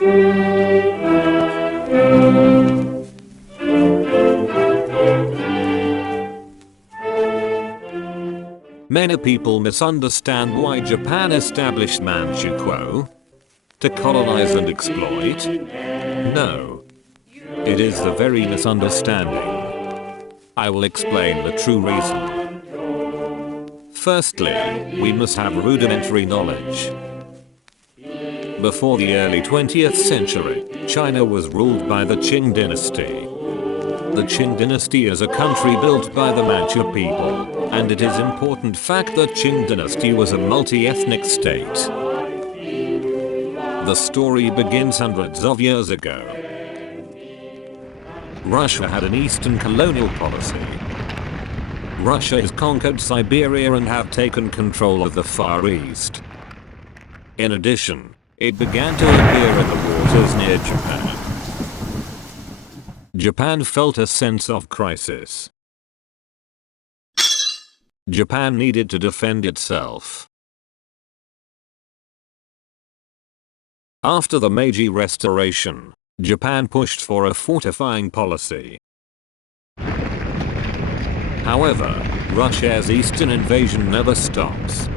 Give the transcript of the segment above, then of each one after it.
Many people misunderstand why Japan established Manchukuo to colonize and exploit. No. It is the very misunderstanding. I will explain the true reason. Firstly, we must have rudimentary knowledge. Before the early 20th century, China was ruled by the Qing dynasty. The Qing dynasty is a country built by the Manchu people, and it is important fact that Qing dynasty was a multi-ethnic state. The story begins hundreds of years ago. Russia had an eastern colonial policy. Russia has conquered Siberia and have taken control of the Far East. In addition, it began to appear in the waters near Japan. Japan felt a sense of crisis. Japan needed to defend itself. After the Meiji Restoration, Japan pushed for a fortifying policy. However, Russia's eastern invasion never stops.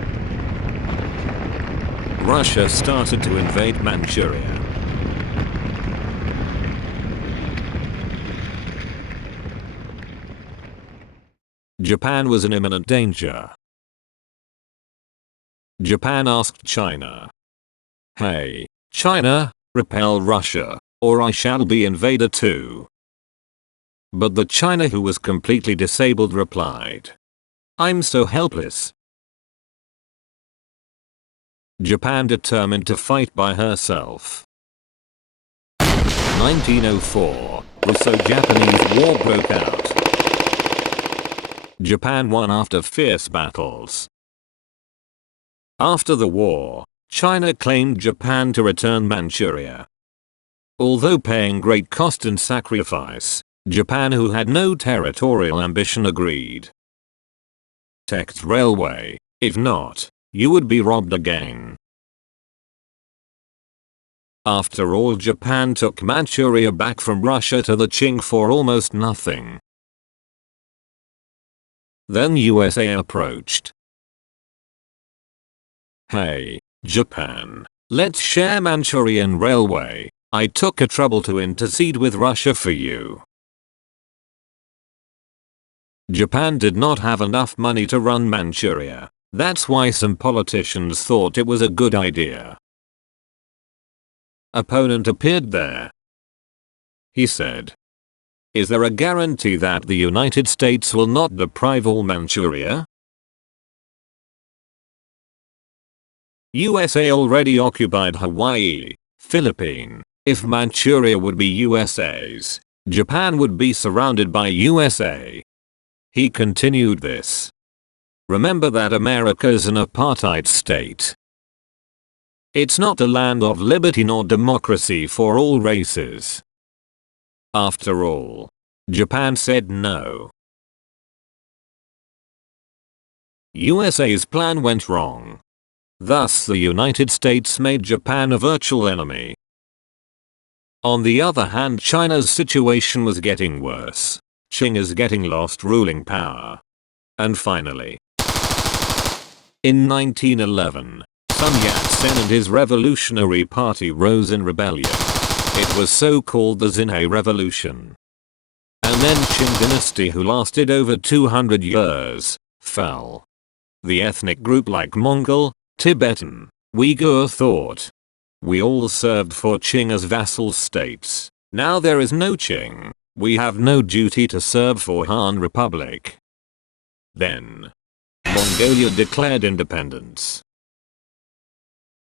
Russia started to invade Manchuria. Japan was in imminent danger. Japan asked China, "Hey, China, repel Russia, or I shall be invaded too." But the China who was completely disabled replied, "I'm so helpless." Japan determined to fight by herself. 1904, Russo-Japanese War broke out. Japan won after fierce battles. After the war, China claimed Japan to return Manchuria. Although paying great cost and sacrifice, Japan, who had no territorial ambition, agreed. Text railway, if not, you would be robbed again. After all, Japan took Manchuria back from Russia to the Qing for almost nothing. Then USA approached. "Hey, Japan, let's share Manchurian railway. I took a trouble to intercede with Russia for you." Japan did not have enough money to run Manchuria. That's why some politicians thought it was a good idea. Opponent appeared there. He said, "Is there a guarantee that the United States will not deprive all Manchuria? USA already occupied Hawaii, Philippines. If Manchuria would be USA's, Japan would be surrounded by USA." He continued this. "Remember that America is an apartheid state. It's not a land of liberty nor democracy for all races." After all, Japan said no. USA's plan went wrong. Thus the United States made Japan a virtual enemy. On the other hand, China's situation was getting worse. Qing is getting lost ruling power. And finally, in 1911, Sun Yat-sen and his revolutionary party rose in rebellion. It was so called the Xinhai Revolution. And then Qing dynasty, who lasted over 200 years, fell. The ethnic group like Mongol, Tibetan, Uyghur thought, "We all served for Qing as vassal states. Now there is no Qing. We have no duty to serve for Han Republic." Then, Mongolia declared independence.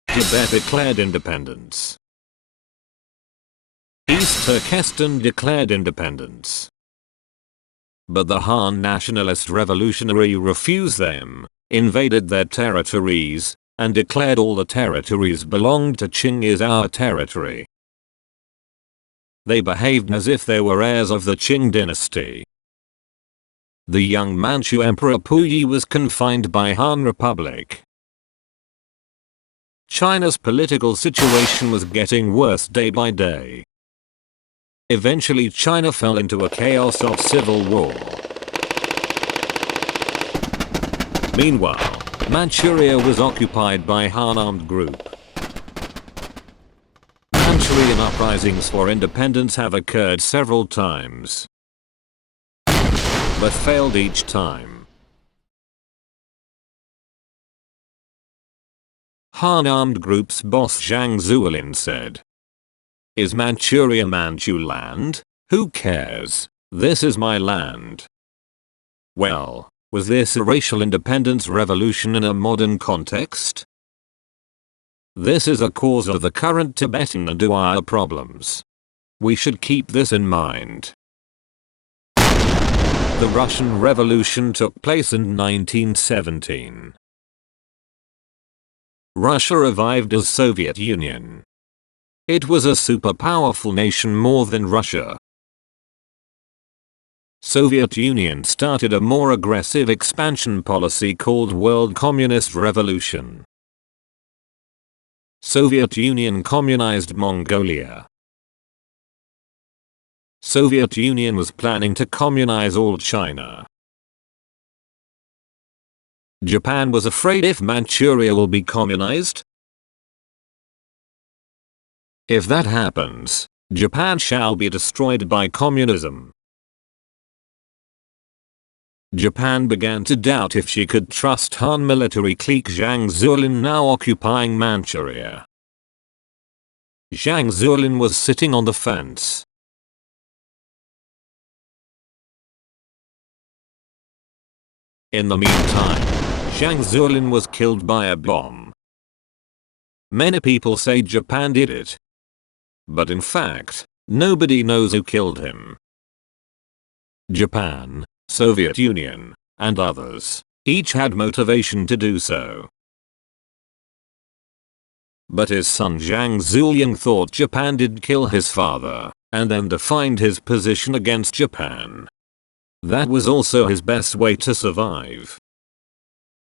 Tibet declared independence. East Turkestan declared independence. But the Han nationalist revolutionary refused them, invaded their territories, and declared all the territories belonged to Qing is our territory. They behaved as if they were heirs of the Qing dynasty. The young Manchu Emperor Puyi was confined by Han Republic. China's political situation was getting worse day by day. Eventually China fell into a chaos of civil war. Meanwhile, Manchuria was occupied by Han armed group. Manchurian uprisings for independence have occurred several times, but failed each time. Han armed group's boss Zhang Zuolin said, "Is Manchuria Manchu land? Who cares? This is my land." Well, was this a racial independence revolution in a modern context? This is a cause of the current Tibetan and Uyghur problems. We should keep this in mind. The Russian Revolution took place in 1917. Russia revived as Soviet Union. It was a super powerful nation more than Russia. Soviet Union started a more aggressive expansion policy called World Communist Revolution. Soviet Union communized Mongolia. Soviet Union was planning to communize all China. Japan was afraid if Manchuria will be communized. If that happens, Japan shall be destroyed by communism. Japan began to doubt if she could trust Han military clique Zhang Zuolin now occupying Manchuria. Zhang Zuolin was sitting on the fence. In the meantime, Zhang Zuolin was killed by a bomb. Many people say Japan did it, but in fact, nobody knows who killed him. Japan, Soviet Union, and others, each had motivation to do so. But his son Zhang Zuolin thought Japan did kill his father, and then defined his position against Japan. That was also his best way to survive.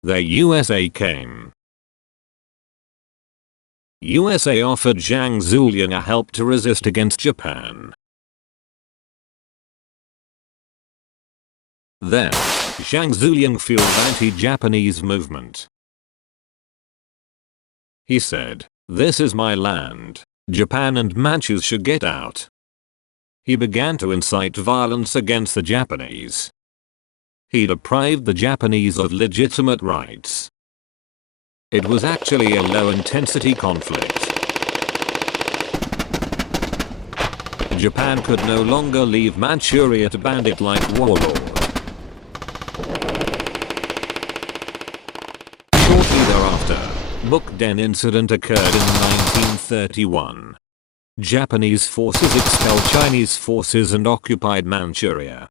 The USA came. USA offered Zhang Zuolin a help to resist against Japan. Then, Zhang Zuolin fueled anti-Japanese movement. He said, "This is my land. Japan and Manchus should get out." He began to incite violence against the Japanese. He deprived the Japanese of legitimate rights. It was actually a low-intensity conflict. Japan could no longer leave Manchuria to bandit-like warlords. Shortly thereafter, Mukden Incident occurred in 1931. Japanese forces expelled Chinese forces and occupied Manchuria.